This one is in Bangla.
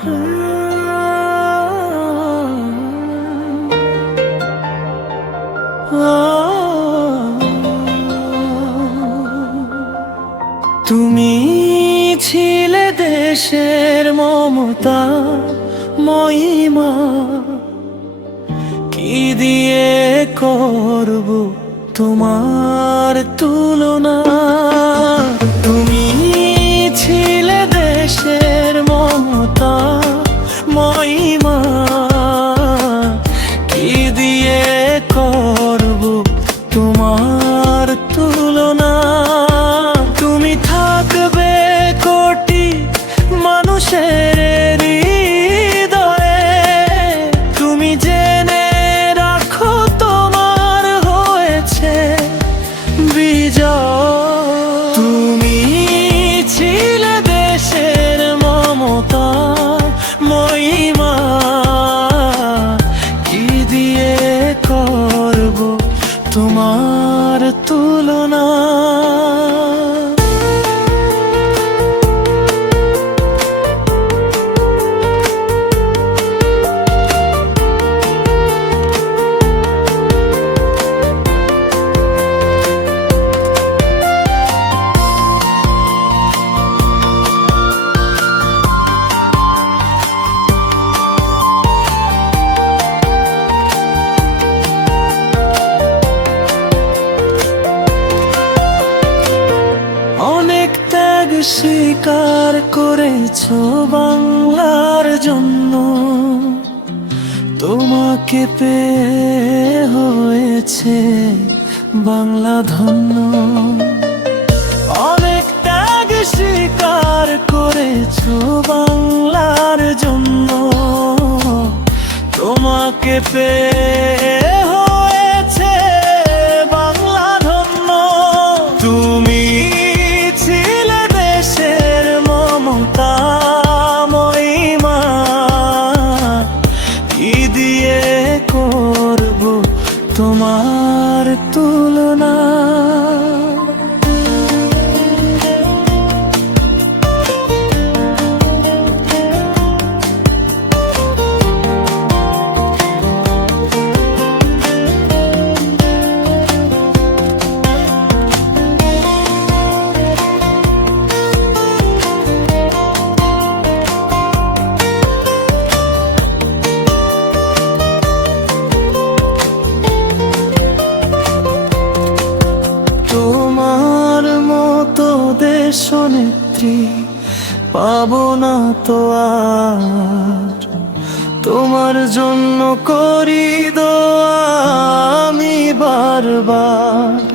তুমি ছিলে দেশের মমতা মহিমা, কি দিয়ে করব তোমার তুলনা। তুমি ছিলে দেশের মমতা মহিমা, কি দিয়ে করব তোমার তুলনা। তুমি থাকবে কোটি মানুষের হৃদয়ে, তুমি জেনে রাখো তোমার হয়েছে বিজয়। তুমি ছিলে দেশের মমতা মহিমা, কি দিয়ে করব তোমার তুলনা। অনেক ত্যাগ স্বীকার করেছো বাংলার জন্য, তোমাকে পেয়ে হয়েছে বাংলা ধন্য। অনেক ত্যাগ স্বীকার করেছো বাংলার জন্য, তোমাকে পেয়ে হয়েছে বাংলা ধন্য। তুমি ছিলে দেশের মমতা মহিমা, কি দিয়ে করব তোমার তুলনা। দেশনেত্রী পাবো না তো আর, তোমার জন্য করি দোয়া আমি বারবার।